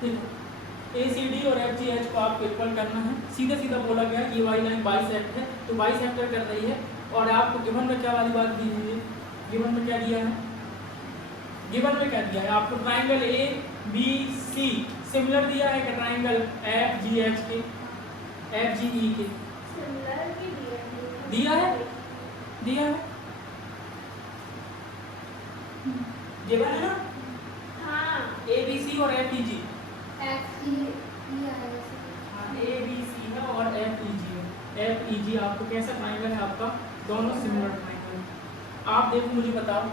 देखो ए C D और F G H को आपको इक्वल करना है। सीधा सीधा बोला गया ये वाली लाइन बाइसेक्ट है तो बाइसेक्टर कर रही है। और आपको गिवन में क्या वाली बात दी हुई है, गिवन में क्या दिया है, गिवन में क्या दिया है आपको, triangle A B C similar दिया है कि ट्राइंगल एफ जी एच के, एफ जी ई के दिया है, दिया है, गिवन है ना। हाँ ए बी सी और F E G, F E A B C है और एफ ई जी है। एफ ई जी आपको कैसा ट्राइंगल है आपका, दोनों सिमिलर ट्राइंगल। आप देखो मुझे बताओ,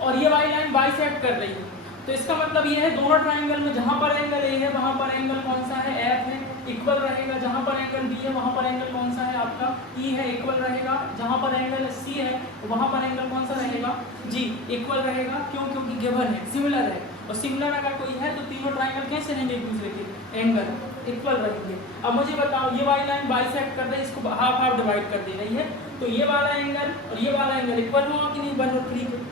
और ये वाली लाइन बाइसेक्ट कर रही है तो इसका मतलब ये है दोनों ट्राइंगल में जहां पर एंगल ए है वहां पर एंगल कौन सा है, एफ है, इक्वल रहेगा। जहां पर एंगल बी है वहां पर एंगल कौन सा है आपका, ई है, इक्वल रहेगा। जहां पर एंगल सी है वहां पर एंगल कौन सा रहेगा, जी, इक्वल रहेगा। क्यों, क्योंकि गिवन है, सिमिलर है। और सिमिलर अगर कोई है तो तीनों ट्राइंगल कैसे रहेंगे एक दूसरे के, एंगल इक्वल रहेंगे। अब मुझे बताओ ये वाली लाइन बाइसेक्ट कर रही है, इसको हाफ हाफ डिवाइड कर दे रही है, तो ये वाला एंगल और ये वाला एंगल इक्वल होगा कि नहीं, 1 और 3 के।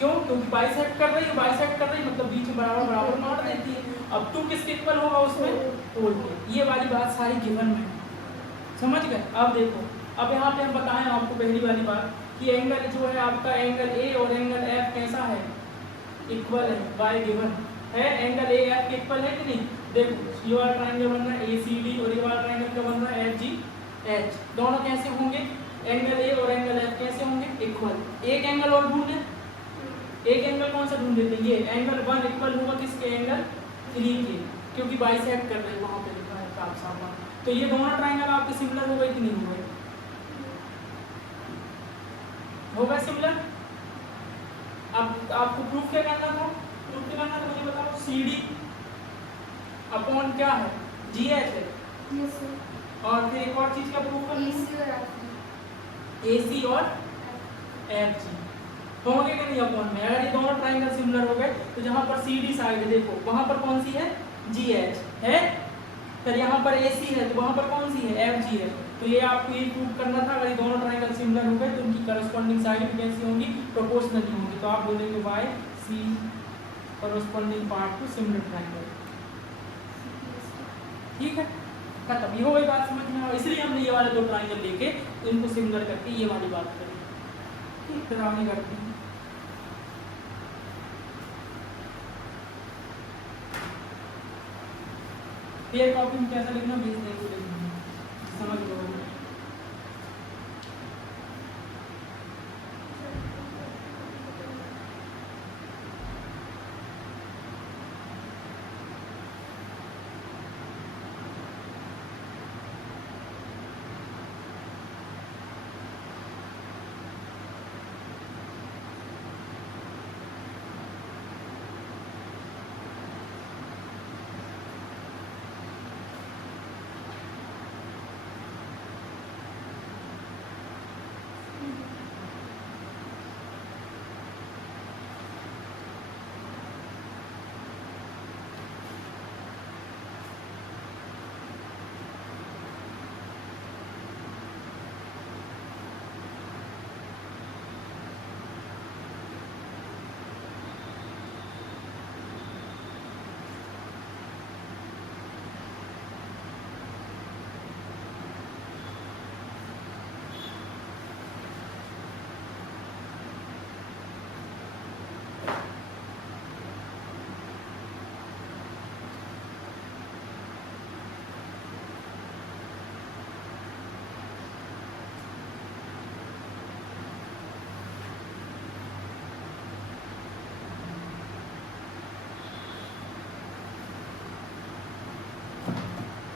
क्यों, क्योंकि बाइसेक्ट कर रही है, बाइसेक्ट कर रही है मतलब बीच में बराबर बराबर मार देती है। अब 2 किसके इक्वल होगा उसमें, 2 के। ये वाली बात सारी गिवन में, समझ गए। अब देखो, अब यहाँ पे हम बताएं आपको पहली वाली बात कि एंगल जो है आपका, एंगल ए और एंगल एफ कैसा है, इक्वल है, बाय गिवन है। एंगल ए एफ के इक्वल है कि नहीं, देखो ये वाला ट्राइंगल बन रहा है ए सी डी और ये वाला ट्राइंगल क्या बन रहा है, एफ जी एच। दोनों कैसे होंगे, एंगल ए और एंगल एफ कैसे होंगे, इक्वल। एक एंगल और ढूंढे, एक एंगल कौन सा ढूंढ लेते हैं, ये एंगल 1 इक्वल होगा किसके, एंगल 3 के, क्योंकि बाइसेक्ट कर रहे हैं वहां पे लिखा है साफ साफ। तो ये दोनों ट्राइंगल आपके सिमिलर हो गए कि नहीं हो गए, हो गए सिमिलर। अब आपको प्रूफ क्या करना था, प्रूफ क्या करना था मुझे बताओ, सी डी अपॉन क्या है, जी एच है, और फिर एक और चीज का प्रूफ करना, ए सी और एफ जी होंगे कि नहीं अपॉन में। अगर ये दोनों ट्राइंगल सिमिलर हो गए तो जहां पर सी डी साइड है देखो वहां पर कौन सी है, जी एच है, फिर यहाँ पर ए सी है तो वहां पर कौन सी है, एफ जी है। तो ये आपको ये प्रूव करना था, अगर ये दोनों ट्राइंगल सिमिलर हो गए तो उनकी करस्पॉन्डिंग साइड भी कैसी होंगी, प्रोपोर्शनली होंगी। तो आप बोलेंगे why C corresponding part to similar triangle, ठीक है, खत्म। ये हो गई बात समझ में। इसलिए हमने ये वाले 2 ट्राइंगल लेके इनको सिमिलर करके ये वाली बात करी। ठीक, फिर आगे करते हैं। पेयर कॉपी में कैसा लिखना, भेज देंगे, समझ लो।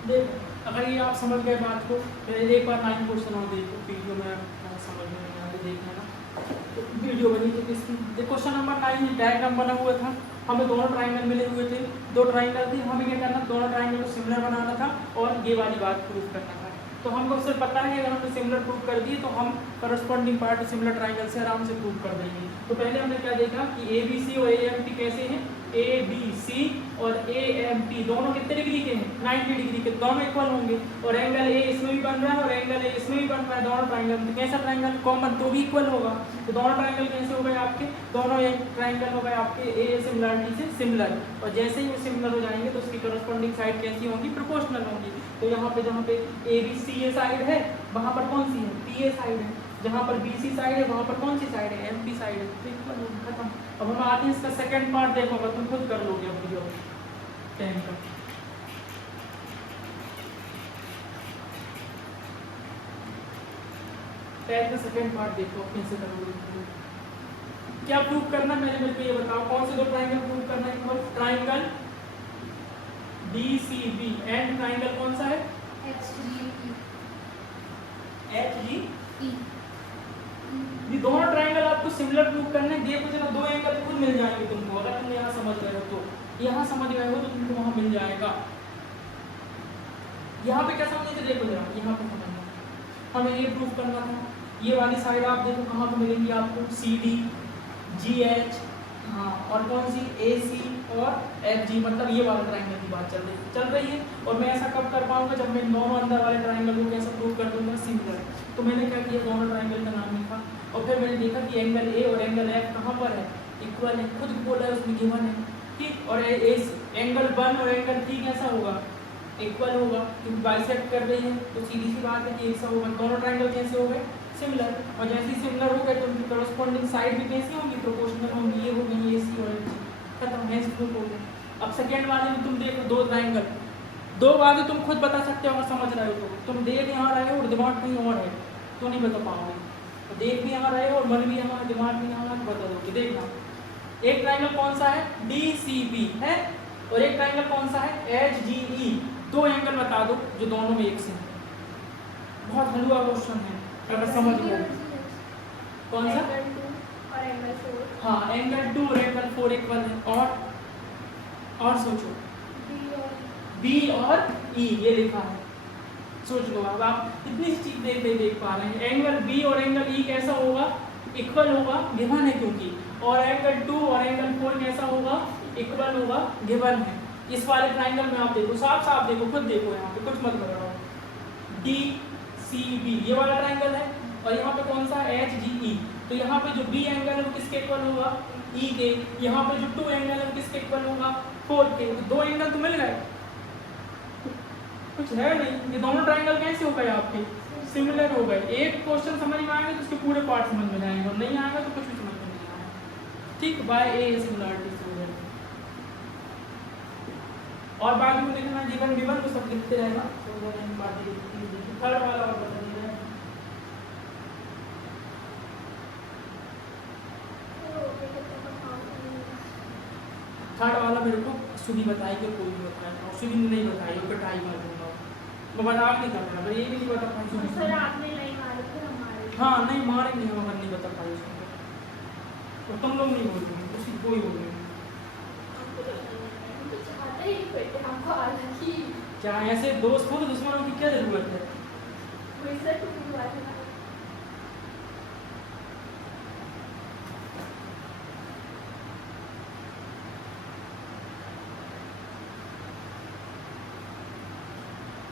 देखो अगर ये आप समझ गए बात को, एक बार 9 क्वेश्चन और देखो वीडियो में, समझ में नहीं आगे देखना ना, तो वीडियो बनी थी किसकी, क्वेश्चन नंबर 9 डायग्राम बना हुआ था, हमें दोनों ट्राइंगल मिले हुए थे, 2 ट्राइंगल थे, हमें क्या करना, दोनों ट्राइंगल को सिमिलर बनाना था और ये वाली बात प्रूफ करना था। तो हमको सिर्फ पता है अगर हमने सिमिलर प्रूफ कर दिए तो हम करस्पॉन्डिंग पार्ट सिमिलर ट्राइंगल से आराम से प्रूव कर देंगे। तो पहले हमने क्या देखा कि ए बी सी और ए एम टी कैसे हैं, ए बी सी और ए एम टी दोनों कितने डिग्री के हैं, 90 डिग्री के, दोनों इक्वल होंगे। और एंगल ए इसमें भी बन रहा है और एंगल ए इसमें भी बन रहा है, दोनों ट्राइंगल में कैसा ट्राइंगल कॉमन तो भी इक्वल होगा। तो दोनों ट्राइंगल कैसे हो गए आपके, दोनों एक ट्राइंगल हो गए आपके ए सिमिलरिटी से सिमिलर, और जैसे ही वो सिमिलर हो जाएंगे तो उसकी करस्पॉन्डिंग साइड कैसी होंगी, प्रोपोर्शनल होंगी। तो यहाँ पे जहाँ पे ए बी सी ए साइड है वहाँ पर कौन सी है, पी ए साइड है, जहाँ पर बी सी साइड है वहाँ पर कौन सी साइड है, एम पी साइड है। तो इक्वल होगी, खत्म। अब हम आते हैं इसका सेकंड पार्ट देखोगे, तुम खुद कर लोगे अब वीडियो टेन का। टेन का सेकंड पार्ट देखो कैसे करोगे, क्या प्रूव करना है मेरे को ये बताओ, कौन से दो ट्राइंगल प्रूव करना है, triangle D C B and triangle कौन सा है, एच जी, ये दोनों ट्राइंगल आपको सिमिलर प्रूव करने। देखो जरा दो एंगल खुद मिल जाएंगे तुमको, अगर तुम यहाँ समझ गए हो तो, यहाँ समझ गए हो तो तुमको वहाँ मिल जाएगा। यहाँ पे क्या समझे थे, देखो जरा यहाँ पे समझना, हमें ये प्रूव करना था, ये वाली साइड आप देखो कहाँ पे मिलेंगी आपको, सी डी जी एच, हाँ, और कौन सी ए सी और एफ जी, मतलब ये वाला ट्राइंगल की बात चल रही है। और मैं ऐसा कब कर पाऊंगा, जब मैं दोनों अंदर वाले ट्राइंगल को कैसे प्रूव कर दूंगा, सिमिलर। तो मैंने क्या किया, दोनों ट्राइंगल का नाम लिखा और फिर मैंने देखा कि एंगल ए और एंगल एफ कहाँ पर है, इक्वल है, खुद बोला है उसमें गिवन है, ठीक। और एंगल 1 और एंगल 3 कैसा होगा, इक्वल होगा, क्योंकि बाइसेक्ट कर रही है, तो सीधी सी बात है कि ऐसा होगा। दोनों ट्राइंगल कैसे हो गए, सिमिलर, और जैसे ही सिमिलर हो गए तो उनकी करस्पॉन्डिंग साइड भी कैसी होंगी, प्रोपोर्शनल होंगी, ये हो गई ए सी और एच जी, खत्म है, प्रूफ हो गए। अब सेकेंड वाले में तुम देखो दो ट्राइंगल, दो बातें तुम खुद बता सकते हो अगर समझ रहे हो तो, तुम देख यहाँ रहे हो और दिमाग कहीं और है तो नहीं बता पाओगे, तो देख भी यहाँ रहे हो और मन भी यहाँ है, दिमाग भी यहाँ है, बता दोगे। देखना एक ट्राइंगल कौन सा है, डी सी बी है, और एक ट्राइंगल कौन सा है, एच जी ई। दो एंगल बता दो जो दोनों में एक से हैं, बहुत हलवा क्वेश्चन है अगर समझ लो। कौन सा, और एंगल 4, हाँ एंगल 2 और एंगल 4 इक्वल है, और सोचो बी और ई ये लिखा है, सोच लो। अब आप इतनी चीज देख पा रहे हैं, एंगल बी और एंगल ई कैसा होगा, इक्वल होगा, गिवन है क्योंकि, और एंगल 2 और एंगल 4 कैसा होगा, इक्वल होगा, गिवन है। इस वाले ट्राइंगल में आप देखो, साफ साफ देखो, खुद देखो, यहाँ पे कुछ मत करो, डी सी बी ये वाला ट्राइंगल है, और यहाँ पे कौन सा एच जी ई, तो यहाँ पे जो बी एंगल है वो किसके इक्वल होगा, ई के, यहाँ पे जो 2 एंगल है वो किसके इक्वल होगा, 4 के। तो दो एंगल तो मिल गए, कुछ है नहीं, ये दोनों ट्राइंगल कैसे हो गए आपके, सिमिलर हो गए। एक क्वेश्चन समझ में आएंगे तो उसके पूरे पार्ट समझ में जाएंगे, और नहीं आएगा तो कुछ भी समझ में नहीं आएगा, ठीक। बाय ए सिमिलरिटी से हो जाएगा। और बाकी में देखना जीवन विवन को सब लिखते रहेगा, थर्ड वाला और बता दीजिए। थर्ड वाला मेरे को सुबह बताएगी, कोई नहीं बताएगा, और सुबह नहीं बताएगी, ओके ट्राई कर दूंगा, मैं बता नहीं कर रहा, ये भी नहीं बता पाई सर आपने नहीं मारे थे हमारे, हाँ नहीं मारेंगे हम अगर नहीं बता पाए उसको, और तुम लोग नहीं बोल रहे, उसी कोई बोल रहे आपको अलग ही क्या, ऐसे दोस्त हो तो दुश्मनों की क्या जरूरत है। कोई सर तुम बात है,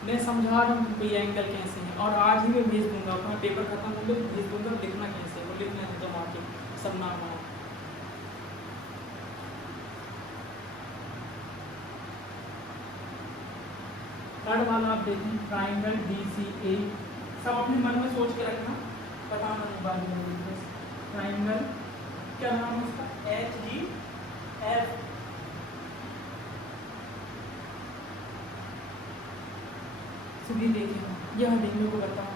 मैं समझा रहा हूँ कि ये एंगल कैसे हैं, और आज ही मैं भेज दूंगा, अपना पेपर खत्म हो गया भेज दूंगा, लिखना कैसे, वो लिखना है जमा के सब नाम हो। थर्ड वाला आप देखें, ट्राइंगल डी सी ए, सब अपने मन में सोच के रखना, बताना नहीं बाद में। ट्राइंगल क्या नाम है उसका, एच जी एफ, सीधी देखिएगा, यह देखने को करता हूँ,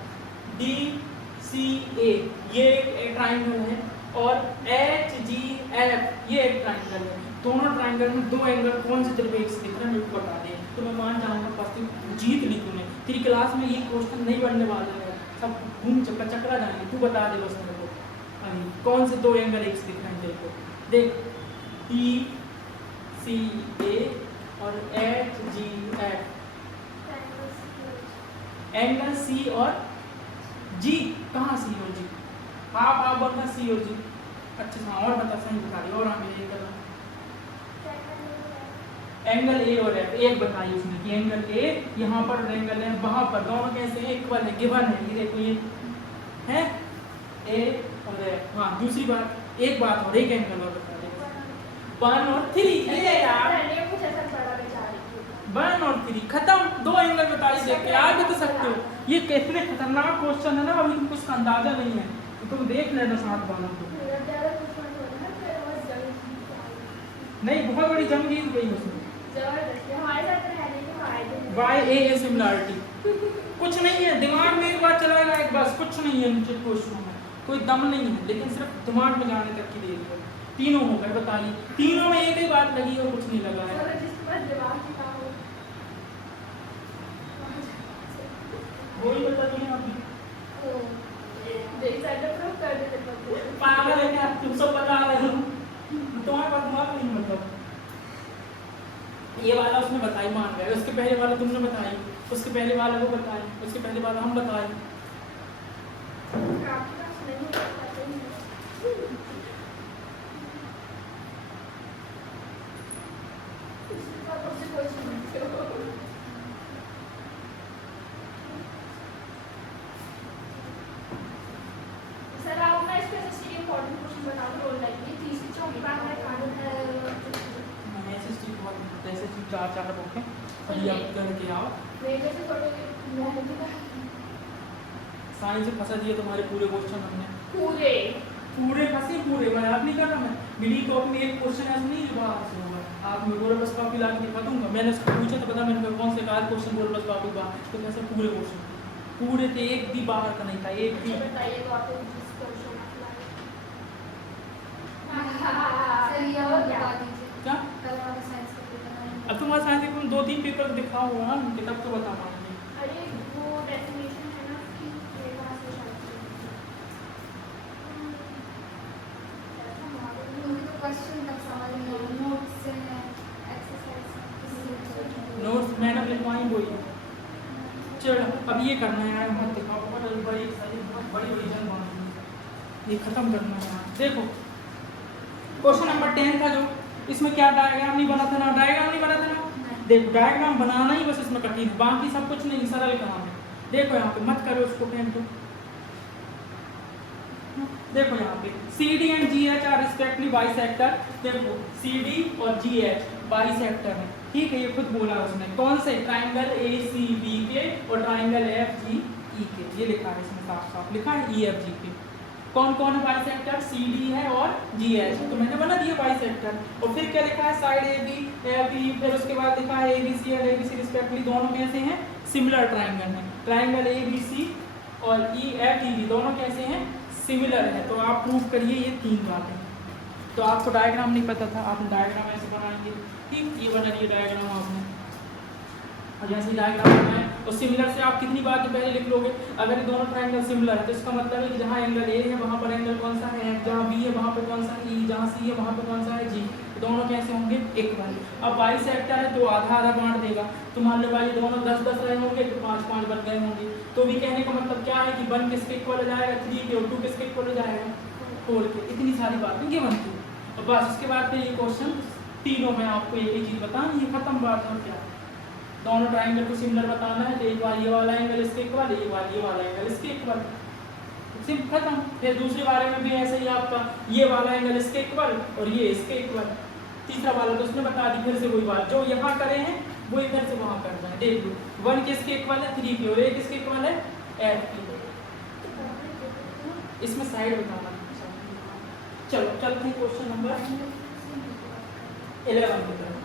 डी सी ए ये एक ट्राइंगल है, और एच जी एफ ये एक ट्राइंगल है। दोनों ट्राइंगल में दो एंगल कौन से तेरे को एक से दिख रहा है, मेरे को बता दे, तो मैं मान जाऊंगा पास जीत ली तूने। तेरी क्लास में ये क्वेश्चन नहीं बनने वाले हैं, सब घूम चक्रा जाएंगे, तू बता दे बस मेरे को कौन से दो एंगल एक से दिख रहे हैं तेरे को। देख डी सी ए और H G F, angle C और जी, कहाँ सी और जी, हाफ हाफ बनता सी और जी। अच्छा हाँ और बता, सही बता रही और आगे ये करना एंगल ए और एफ। एक बताइए उसने कि एंगल ए यहाँ पर और एंगल एफ वहाँ पर, दोनों कैसे हैं? इक्वल है, गिवन है। ये देखो ये है ए और एफ। हाँ दूसरी बात, एक बात और, एक एंगल और बता दे, 1 और 3। ये यार 1 और 3 खत्म, 2 एंगल बताइए। देख के याद भी तो सकते हो, ये कितने खतरनाक क्वेश्चन है ना, अभी तुमको उसका अंदाजा नहीं है, तो तुम देख लेना साथ वालों को। नहीं बहुत बड़ी जंग जीत गई उसमें। वाई ए सिमिलरिटी कुछ नहीं है, दिमाग में एक बार चलाएगा एक, बस कुछ नहीं है नीचे क्वेश्चनों में, कोई दम नहीं है, लेकिन सिर्फ दिमाग में जाने तक की देरी है। तीनों हो गए, बताइए तीनों में एक ही बात लगी और कुछ नहीं लगा है। वही बता दूं अभी पागल है क्या तुम, सब बता रहे हो तुम्हारे पास दिमाग नहीं, मतलब ये वाला उसने बताई मान गए, उसके पहले वाला तुमने बताई, उसके पहले वाला वो बताए, उसके पहले वाला हम बताए। सर आप ना इसका जैसे इम्पोर्टेंट क्वेश्चन बता दो रोल लाइक ये तीसरी चौथी बार मैं ऐसे चीज बहुत ऐसे चीज 4 बुक है और ये आप करके आओ। मेरे से थोड़े साइंस से फंसा दिए तुम्हारे पूरे क्वेश्चन हमने, पूरे फंसे पूरे, मैं आप नहीं कर रहा, मैं मिली कॉपी में एक क्वेश्चन ऐसा नहीं जो बाहर से होगा, आप मैं बोल बस कॉपी ला के दिखा दूंगा। मैंने उसको पूछा तो पता मैंने कहा कौन से कार क्वेश्चन बोल बस कॉपी बाहर, तो कैसे पूरे क्वेश्चन पूरे थे, एक भी बाहर का नहीं था, एक भी। बताइए तो आप जिस क्वेश्चन क्या अब तुम्हारा साइंस के तुम 2-3 पेपर दिखाओ ना तब तो बता पाऊंगी। अरे वो डेफिनेशन है ना कि ये कहाँ से नोट्स मैंने लिखवाई वही। चलो अब ये करना है यार, मत दिखाओ, बहुत बड़ी जंग बांधी, ये खत्म करना है यार। देखो क्वेश्चन नंबर 10 था जो, इसमें क्या डायग्राम नहीं बना था ना, डायग्राम नहीं बना था ना, देखो डायग्राम बनाना ही बस इसमें कठिन है, बाकी सब कुछ नहीं, सरल काम है। देखो यहाँ पे मत करो उसको टेन तो, देखो यहाँ पे CD and GH are respectively bisector. देखो CD और GH बाइसेक्टर है, ठीक है, ये खुद बोला उसने, कौन से? ट्राइंगल ACB के और ट्राइंगल FGE के, ये लिखा है इसमें साफ साफ लिखा है EFG के। कौन कौन है बाइसेक्टर? CD है और GH, तो मैंने बना दिया बाइसेक्टर। और फिर क्या लिखा है? साइड AB FB, फिर उसके बाद लिखा है ABC और ABC रिस्पेक्टिवली दोनों कैसे हैं? सिमिलर ट्राइंगल हैं। ट्राइंगल ABC और EFGB दोनों कैसे हैं? सिमिलर है। तो आप प्रूव करिए ये 3 बातें। तो आपको डायग्राम नहीं पता था, आपने डायग्राम ऐसे बनाएंगे, ठीक, ये बना दिया डायग्राम आपने, और जैसे डायग्राम बनाए और सिमिलर से आप कितनी बार पहले लिख लोगे? अगर ये दोनों ट्राइंगल सिमिलर है तो इसका मतलब है कि जहाँ एंगल ए है वहाँ पर एंगल कौन सा है, जहाँ बी है वहाँ पर कौन सा है, ई, जहाँ सी है वहाँ पर कौन सा है, जी, तो दोनों कैसे होंगे? इक्वल। अब बाइसेक्टर है तो आधा आधा बांट देगा, तो मान लो भाई दोनों 10-10 रहे होंगे तो 5-5 बन गए होंगे। तो भी कहने का मतलब क्या है कि 1 किसके इक्वल हो जाएगा? 3 के, और 2 किसके इक्वल हो जाएगा? 4 के। इतनी सारी बातें ये बनती है। और बस उसके बाद फिर ये क्वेश्चन तीनों में आपको एक ही चीज़ बतानी, ये खत्म बात है। और क्या, दोनों ट्राइंगल को सिमिलर बताना है, तो एक बार ये वाला एंगल इसके इक्वल, एक बार ये वाला एंगल इसके इक्वल, सिर्फ खत्म। फिर दूसरे वाले में भी ऐसे ही आपका ये वाला एंगल इसके इक्वल और ये इसके इक्वल। तीसरा वाला तो उसने बता दी, फिर से वही बात, जो यहाँ करे हैं वो इधर से वहाँ कर जाए। देख लो 1 किसके इक्वल है? 3 के, और 1 किसके इक्वल है? F के। इसमें साइड बताना। चलो चलते हैं क्वेश्चन नंबर 11 की तरफ।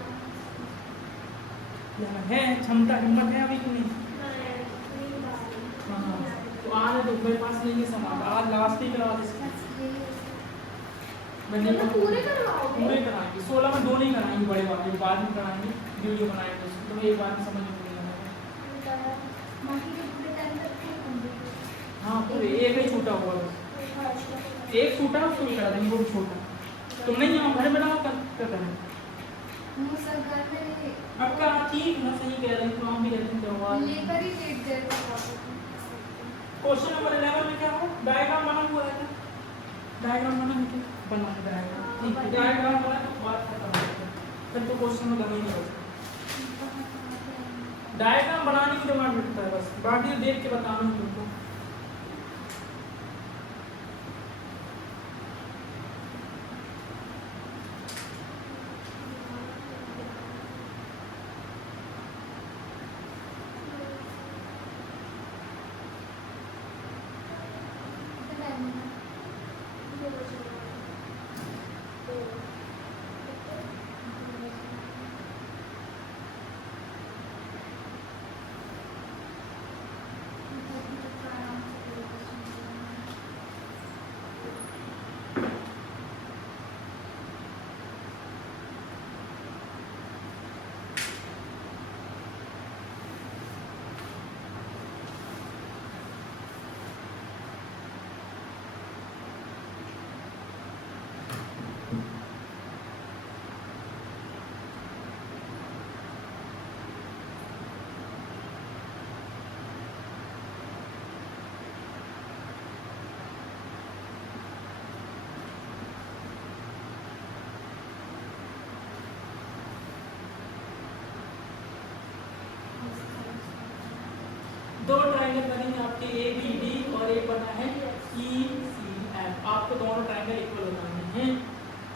है क्षमता, हिम्मत है अभी कि नहीं? हाँ, तो आने तो मेरे पास नहीं है सामान, आज लास्ट ही करा इसका, मैंने पूरे करवाओगे? पूरे कराएंगे, 16 में 2 नहीं कराएंगे, बड़े वाले बाद में कराएंगे, वीडियो बनाएंगे उसको, तो एक बार में समझ में नहीं आएगा। हाँ पूरे, एक ही छूटा हुआ बस, एक छूटा उसको भी करा देंगे, वो भी छोटा। तुम नहीं आओ घर बनाओ क्या करें? आपका ठीक ना, सही कह रहे हैं, तो हम भी कहते हैं त्योहार। लेकर ही डेट दे दो। क्वेश्चन नंबर 11 में क्या हो? डायग्राम बना हुआ है, डायग्राम बना है क्या? बना है डायग्राम, ठीक है। डायग्राम बना तो बात खत्म हो गई, फिर तो क्वेश्चन में गम ही नहीं होता। डायग्राम बनाने की दिमाग मिटता है बस, बाकी देख के बताना है तुमको। दो ट्रायंगल बनेंगे आपके ए बी डी और एक बना है ई सी एफ। आपको दोनों ट्रायंगल इक्वल बनाने हैं,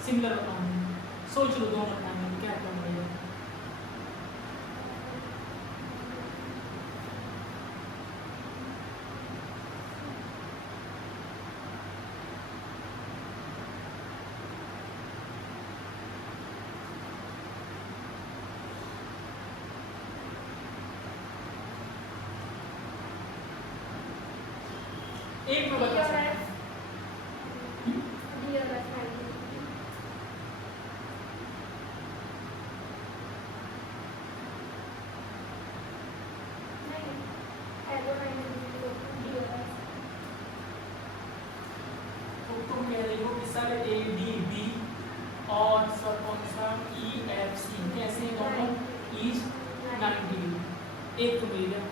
सिमिलर बनाने हैं। सोच लो दोनों ट्रायंगल क्या करना है। एक में बता सकते हैं। तो तुम कह रही हो कि सर ए डी बी और सर कौन सा ई एफ सी कैसे हैं दोनों? Each 90 degree. एक तो मिल गया,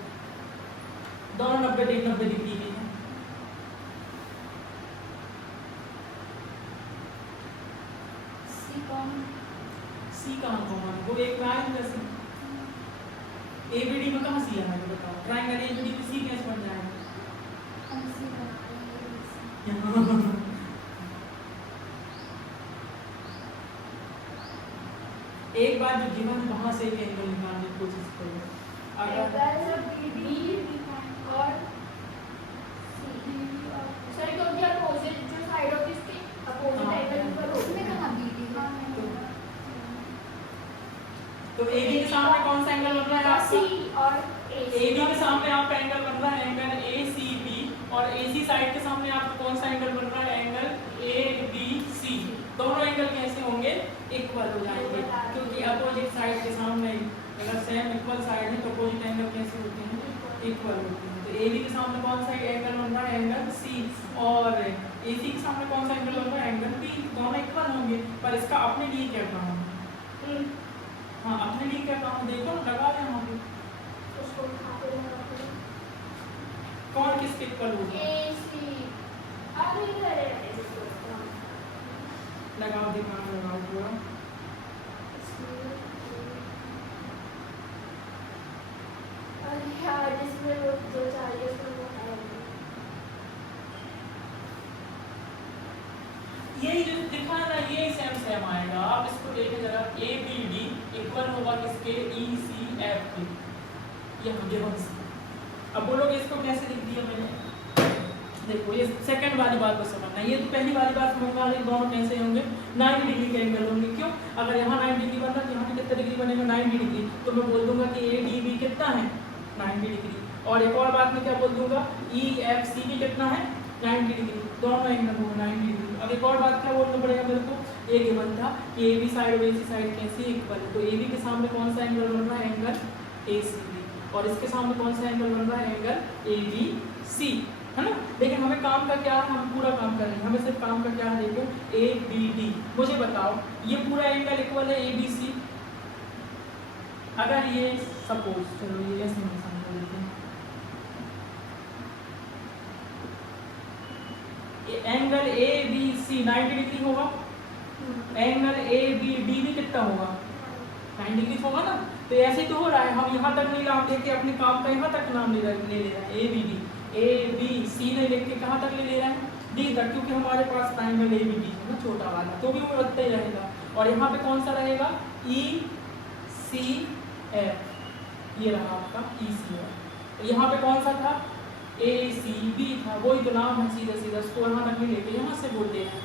दोनों 90 डिग्री में है। सी कहाँ कॉमन है? वो एक में आए जैसे ए बी डी में कहाँ सी आना है बताओ? ट्रायंगल ए बी डी में सी कैसे बन जाएगा? एक बार जो जीवन वहां से एक एंगल निकालने की कोशिश करो। अगर और सर क्योंकि अपोजिट जो साइड ऑफ इसके अपोजिट एंगल पर उसमें कहां बीटी है? तो ए बी के सामने कौन सा एंगल बन रहा है आपका? सी और ए बी के सामने आपका एंगल बन रहा है एंगल ए सी बी, और ए सी साइड के सामने आपका कौन सा एंगल बन रहा है? Angle A B C. दोनों एंगल कैसे होंगे? इक्वल हो जाएंगे, क्योंकि अपोजिट साइड के सामने अगर सेम इक्वल साइड है तो अपोजिट एंगल कैसे होते हैं? इक्वल होते हैं। तो ए बी के सामने कौन सा एंगल बन रहा है? Angle C. और ए सी के सामने कौन सा एंगल बन रहा है? Angle B. दोनों इक्वल होंगे, पर इसका अपने लिए क्या काम है? हाँ, अपने लिए क्या काम? देखो लगा दें वहाँ पे उसको उठाते हैं। कौन किसके इक्वल होगा? ए सी अरे इधर है लगाओ, दिमाग लगाओ पूरा। अरे यार जिसमें वो जो चाहिए उसमें वो है यही जो दिखा है ना, ये सेम सेम आएगा। आप इसको देखें जरा, ए बी डी इक्वल होगा किसके? ई सी एफ के। ये हम गिवन सी। अब बोलोगे इसको कैसे लिख दिया मैंने? देखो ये सेकंड वाली बात को समझना। ये तो पहली वाली बात समझ वाली, दोनों कैसे होंगे? 90 डिग्री के एंगल होंगे। क्यों? अगर यहाँ 90 डिग्री बन रहा है तो यहाँ पे कितना डिग्री बनेगा? 90 डिग्री। तो मैं बोल दूंगा कि ए डी बी कितना है? 90 डिग्री। और एक और बात मैं क्या बोल दूंगा? ई एफ सी भी कितना है? 90 डिग्री। दोनों एंगल होंगे 90 डिग्री। अब एक और बात क्या बोलना पड़ेगा मेरे को? ये गिवन था कि ए बी साइड और ए सी साइड कैसे इक्वल है। तो ए बी के सामने कौन सा एंगल बन रहा है? Angle A C B. और इसके सामने कौन सा एंगल बन रहा है? एंगल ए बी सी, है ना? लेकिन हमें काम का क्या है? हम पूरा काम कर रहे हैं। हमें सिर्फ काम का क्या है? देखो ए बी डी। मुझे बताओ ये पूरा एंगल इक्वल है ए बी सी? अगर ये सपोज, चलो ये ऐसे समझ लेते हैं, angle A B C 90 degree होगा, एंगल ए बी डी भी कितना होगा 90 डिग्री होगा ना। तो ऐसे ही तो हो रहा है, हम यहाँ तक नहीं नाम लेके अपने काम का यहाँ तक नाम ले रहे हैं A B D, A B C नहीं लिख के कहाँ तक ले रहे हैं डी तक, क्योंकि हमारे पास ट्रायंगल ए बी डी है ना छोटा वाला, तो भी वो उतना ही रहेगा। और यहाँ पे कौन सा रहेगा ई सी एफ, ये रहा आपका ई सी एफ। यहाँ पे कौन सा था ए सी बी था, वही तो नाम है सीधा सीधा, उसको यहाँ तक नहीं लेके यहाँ से बोलते हैं।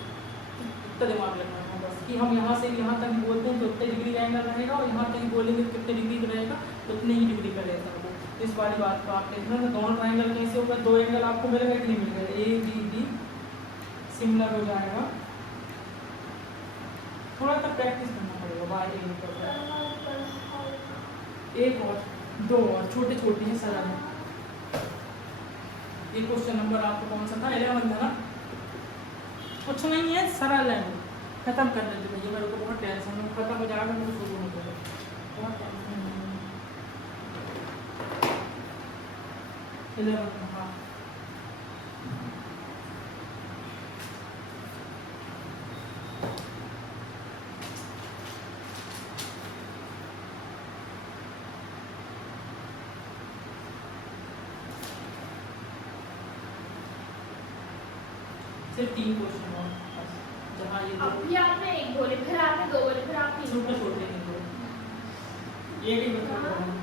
इतना दिमाग रखना है बस कि हम यहाँ से यहाँ तक बोलते हैं तो उतने डिग्री का एंगल रहेगा, और यहाँ तक बोलेंगे तो कितने डिग्री का रहेगा, उतने ही डिग्री का रहेगा वो। इस वाली बात को आप देखना ना, दोनों ट्रायंगल कैसे होगा, दो एंगल आपको मिलेगा कि नहीं मिलेगा, ए बी डी सिमिलर हो जाएगा। थोड़ा सा प्रैक्टिस करना पड़ेगा बाय एक और दो और छोटे छोटे हैं सरल है। ये क्वेश्चन नंबर आपको कौन सा था 11 था ना, कुछ नहीं है सरल है, खत्म कर देते भैया, मेरे को बहुत टेंशन है, खत्म हो जाएगा मेरे को शुरू होने को बहुत टेंशन है। 11 हाँ सिर्फ 3 क्वेश्चन और बस, जहाँ ये अभी आपने एक बोले, फिर आपने दो बोले, फिर आप तीन छोटे छोटे हैं दो, ये भी बता रहा हूँ।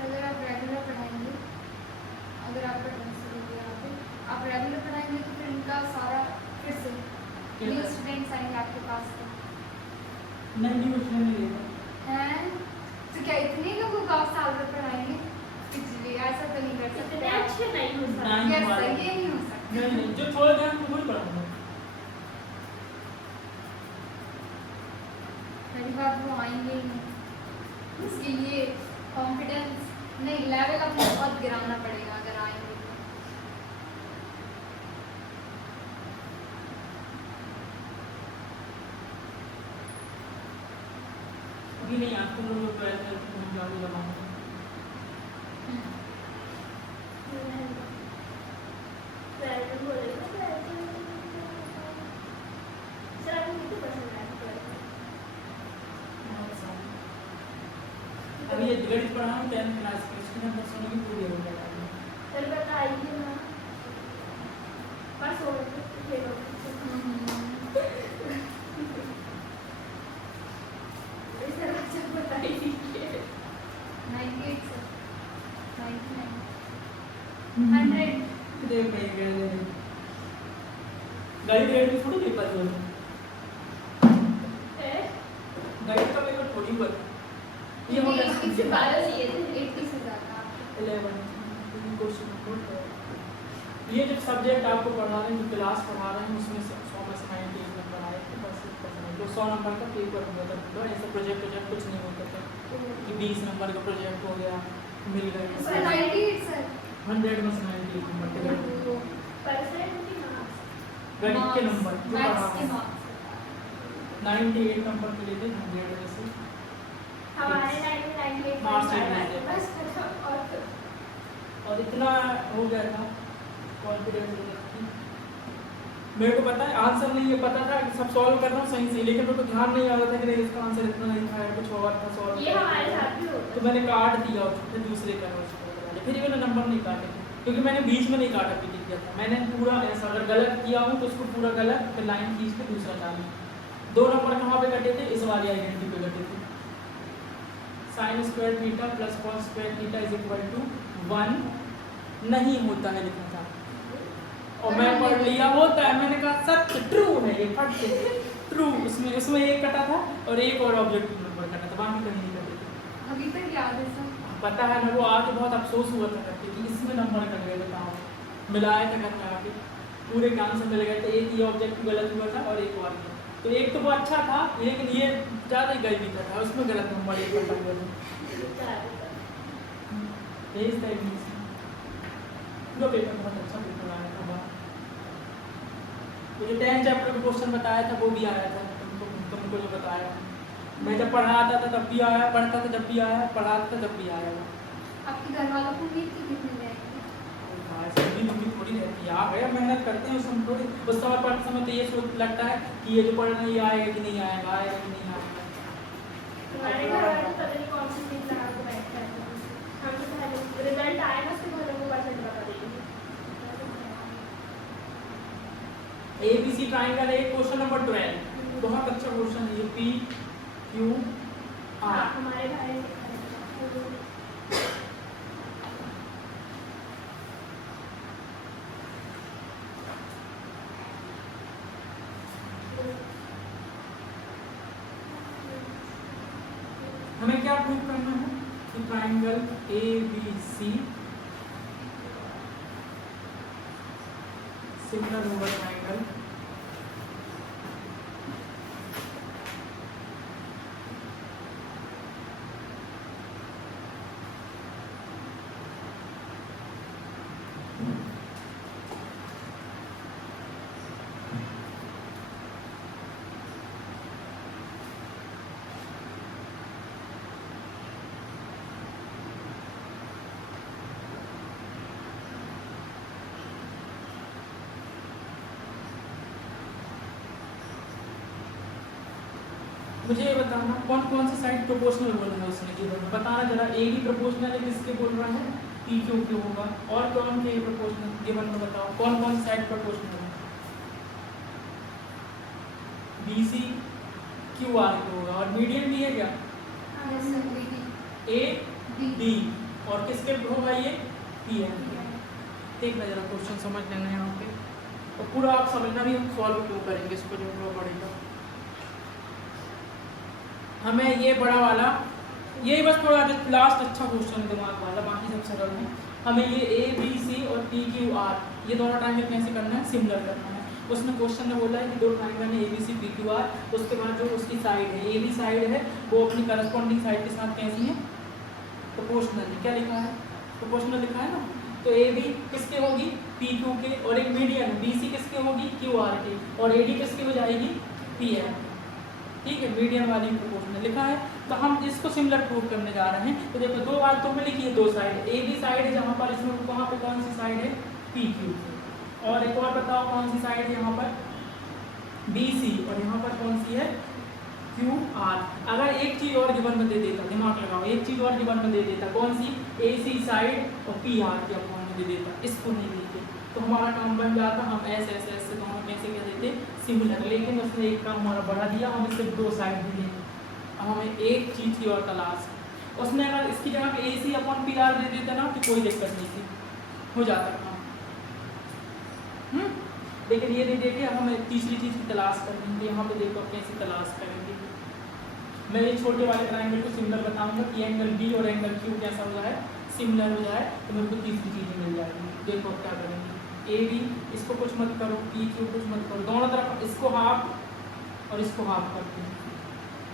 अगर आप रेगुलर पढ़ाएंगे, अगर आपका ट्रांसफर हो गया आप रेगुलर पढ़ाएंगे तो फिर इनका सारा फिर से न्यू स्टूडेंट्स आएंगे आपके पास तो नहीं उसमें नहीं लेगा हैं, तो क्या इतने लोगों को आप साल भर पढ़ाएंगे? पिछले ऐसा तो नहीं कर सकते, इतने अच्छे नहीं हो सकते। नहीं यस हमारे- सर, ये नहीं हो सकता। नहीं जो छोड़ गए उनको वही पढ़ाऊंगा। पहली बात वो आएंगे ही नहीं, उसके लिए कॉन्फिडेंस नहीं, लेवल अपना बहुत गिराना पड़ेगा अगर आएंगे तो। अभी नहीं आपको लोग 12th में जाओगे जमा होगा। अभी ये गणित पढ़ा हूँ 10th क्लास में, इसके नंबर सुनने की पूरी हो जाएगा। चल बताइए ना, बस हो गया। सर अच्छा बताइए। 98 सर, 99, हम्म। 100। देख भाई गणित गणित थोड़ी पेपर दो, गणित का पेपर थोड़ी बता ये हो गया इससे 12 लिए थे, 80 से ज़्यादा आपके। 11 क्वेश्चन नंबर। ये जो सब्जेक्ट आपको पढ़ा रहे हैं, जो क्लास पढ़ा रहे हैं, उसमें से 100 में से 98 नंबर आए थे बस, इतना समझ लो। 100 नंबर का पेपर हो गया था, ऐसा प्रोजेक्ट कुछ नहीं होता था कि 20 नंबर का प्रोजेक्ट हो गया मिल गए। सर 98 सर, 100 में से 98 नंबर के गणित के नंबर जो पढ़ा मैथ्स के है। मार्क्स 98 नंबर के लिए थे 100 में से। हमारे टाइम में 98 मार्क्स पॉइंट नहीं आए थे, बस और इतना हो गया था कॉन्फिडेंस हो गया कि मेरे को पता है आंसर नहीं, ये पता था कि सब सॉल्व कर रहा हूँ सही से, लेकिन मेरे को ध्यान नहीं आ रहा था कि नहीं इसका आंसर इतना नहीं था, कुछ और था सॉल्व। ये हमारे साथ भी होता तो मैंने काट दिया और फिर दूसरे का फिर ये मैंने नंबर नहीं काटे थे, क्योंकि मैंने बीच में नहीं काटा पीटी किया था, मैंने पूरा ऐसा अगर गलत किया हूँ तो उसको पूरा गलत, फिर लाइन खींच के दूसरा डाली। 2 नंबर कहाँ पे कटे थे, इस वाली आइडेंटिटी पे कटे थे। sin square theta plus cos square theta is equal to 1 नहीं होता है लिखा था, और मैं पढ़ लिया होता है, मैंने कहा सत्य ट्रू है ये, फट से ट्रू। उसमें एक कटा था और एक और ऑब्जेक्टिव नंबर कटा था, बाकी कहीं नहीं कटे थे। अभी तक याद है सर। पता है ना, वो आके बहुत अफसोस हुआ था करके कि इसमें नंबर कट गए, बताओ मिलाया था करके आके पूरे काम से मिल गए थे, एक ये ऑब्जेक्ट गलत हुआ था और एक और ये। तो एक तो वो अच्छा था लेकिन ये ज़्यादा ही गलती था, उसमें गलत नंबर एक कटा हुआ था। भेज था जो पेपर बहुत अच्छा पेपर आया था बाहर। वो जो 10 चैप्टर का क्वेश्चन बताया था वो भी आया था, तुमको जो बताया मैं जब पढ़ाता था तब भी आया, पढ़ता था जब भी आया, पढ़ाता था जब भी आया। आपके घर वालों को उम्मीद थी कितनी जाएगी? सभी उम्मीद थोड़ी रहती है, आप भैया मेहनत करते हैं उसमें थोड़ी, उस समय पढ़ते समय तो ये सोच लगता है कि ये जो पढ़ना ये आएगा कि नहीं आएगा, आएगा कि नहीं आएगा। हमारे घर वाले तो पता नहीं कौन सी चीज लगा के बैठते हैं, हम तो पहले रिजल्ट आएगा उसके बाद हमको परसेंट बता देंगे। ABC ट्राइंगल है, क्वेश्चन नंबर 12, बहुत अच्छा क्वेश्चन है ये, PQR। हमारे भाई हमें क्या प्रूव करना है कि ट्राइंगल ABC सिमिलर होगा ट्राइंगल मुझे ये बताना कौन कौन सी साइड प्रोपोर्शनल बोल रहा है उसने गिवन में, बताना जरा। AD प्रोपोर्शनल है किसके बोल रहा है, PQQ होगा, और कौन के प्रोपोर्शनल गिवन में बताओ कौन कौन सी साइड प्रोपोर्शनल है। BC QR होगा, और मीडियन भी है क्या, यस सर, दीदी AD, और किसके होगा ये, PM। देखना जरा क्वेश्चन समझ लेना यहाँ पे, और पूरा आप समझना भी हम सॉल्व क्यों करेंगे इसको, जो पूरा पड़ेगा हमें ये बड़ा वाला, यही बस थोड़ा लास्ट अच्छा क्वेश्चन दिमाग वाला, बाकी सब सरल है। हमें ये ABC और PQR ये दोनों ट्रायंगल कैसे करना है, सिमिलर करना है। उसने क्वेश्चन में बोला है कि दो ट्रायंगल है ABC PQR, उसके बाद जो उसकी साइड है AB साइड है वो अपनी करस्पॉन्डिंग साइड के साथ कैसी है, प्रोपोर्शनल। क्या लिखा है, प्रोपोर्शनल लिखा है ना। तो AB किसके होगी, PQ के, और एक मीडियन BC किसके होगी, QR के, और AD किसकी हो जाएगी, PM। ठीक है, मीडियम वाली प्रोपोर्शनल लिखा है। तो हम इसको सिमिलर प्रूव करने जा रहे हैं। तो देखो दो बात तो में लिखी है, दो साइड, AB साइड है जहाँ पर, इसमें वहाँ पे कौन सी साइड है, PQ, और एक और बताओ कौन सी साइड है यहाँ पर, BC, और यहाँ पर कौन सी है, QR। अगर एक चीज़ और गिवन में दे देता, दिमाग लगाओ, एक चीज़ और गिवन में दे देता, कौन सी, AC साइड और PR की अपॉन में दे देता, इसको नहीं देते तो हमारा काम बन जाता, हम ऐसे ऐसे ऐसे दोनों कैसे कह देते, सिमिलर। लेकिन उसने एक काम हमारा बढ़ा दिया, हमें सिर्फ दो साइड दिए, अब हमें एक चीज़ की और तलाश। उसने अगर इसकी जगह पे AC अपॉन PR दे देता ना तो कोई दिक्कत नहीं थी, हो जाता काम। लेकिन ये नहीं देखे, अब हमें तीसरी चीज़ की तलाश करनी है। यहाँ पे देखो कैसे तलाश करेंगे। मैं ये छोटे वाले ट्रायंगल को सिमिलर बताऊंगा कि एंगल B और एंगल Q कैसा हो जाए, सिमिलर हो जाए, तो मेरे को तीसरी चीज़ मिल जाएगी। देखो क्या करेंगे, AB इसको कुछ मत करो, PQ कुछ मत करो, दोनों तरफ इसको हाफ और इसको हाफ करते हैं।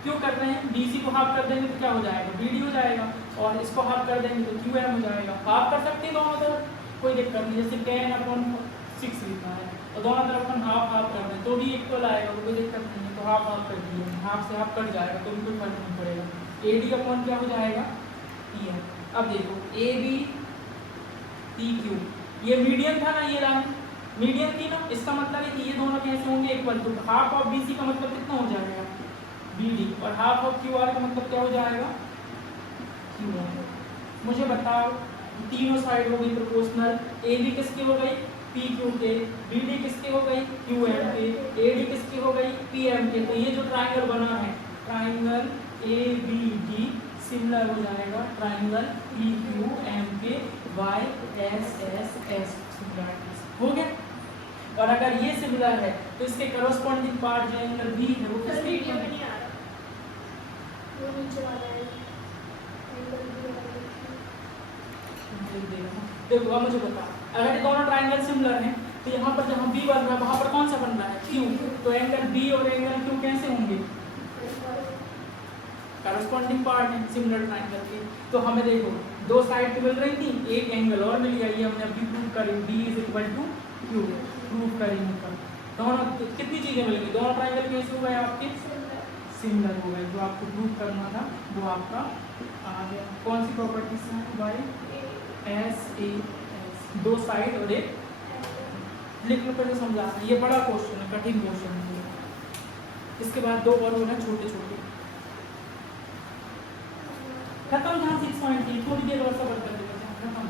क्यों कर रहे हैं, BC को हाफ कर देंगे तो क्या हो जाएगा, BD हो जाएगा, और इसको हाफ कर देंगे तो QM हो जाएगा। हाफ कर सकते हैं दोनों तरफ, कोई दिक्कत नहीं। जैसे 10/6 लिखा है और दोनों तरफ हम हाफ हाफ कर दें तो भी इक्वल आएगा, कोई दिक्कत नहीं है। तो हाफ हाफ कर दिए, हाफ से हाफ कट जाएगा तो भी कोई फर्क नहीं पड़ेगा। AD अपॉन क्या हो जाएगा, PM। अब देखो AB PQ, ये मीडियन था ना, ये लाइन मीडियन थी ना, इसका मतलब है कि ये दोनों कैसे होंगे, इक्वल। तो हाफ ऑफ BC का मतलब कितना हो जाएगा, BD, और हाफ ऑफ QR का मतलब क्या हो जाएगा, QM। मुझे बताओ, तीनों साइड हो गई प्रोपोर्शनल, AB किसकी हो गई, PQ के, BD किसकी हो गई, QM के, AD किसकी हो गई, PM के। तो ये जो ट्राइंगल बना है, ट्राइंगल ABD सिमिलर हो जाएगा ट्राइंगल PQM के YSSS, हो गया। और अगर ये सिमिलर है तो इसके करस्पॉन्डिंग पार्ट जो एंगल B है वो सर किसके वीडियो इक्वल में नहीं आ रहा, वो नीचे वाला है एंगल B वाला। लिख देगा ना। देखो अब मुझे बता, अगर ये दोनों ट्राइंगल सिमिलर हैं तो यहाँ पर जहाँ बी बन रहा है वहाँ पर कौन सा बन रहा है, क्यू। तो एंगल बी और एंगल क्यू कैसे होंगे, करस्पॉन्डिंग पार्ट है सिमिलर ट्राइंगल के। तो हमें देखो दो साइड तो मिल रही थी, एक एंगल और मिल गया, ये हमने अभी प्रूव करी, B is equal to Q prove करी। दोनों कितनी चीजें मिल गई, दोनों ट्राइंगल कैसे हो गए आपके, सिमिलर हो गए। जो आपको प्रूव करना था वो आपका आ गया। कौन सी प्रॉपर्टी से है, बाय एस ए एस, दो साइड और एक लिख लो पहले समझा। ये बड़ा क्वेश्चन है, कठिन क्वेश्चन है। इसके बाद दो और होना छोटे छोटे, खत्म जहाँ 6.3, थोड़ी देर और सबर कर लेगा खत्म।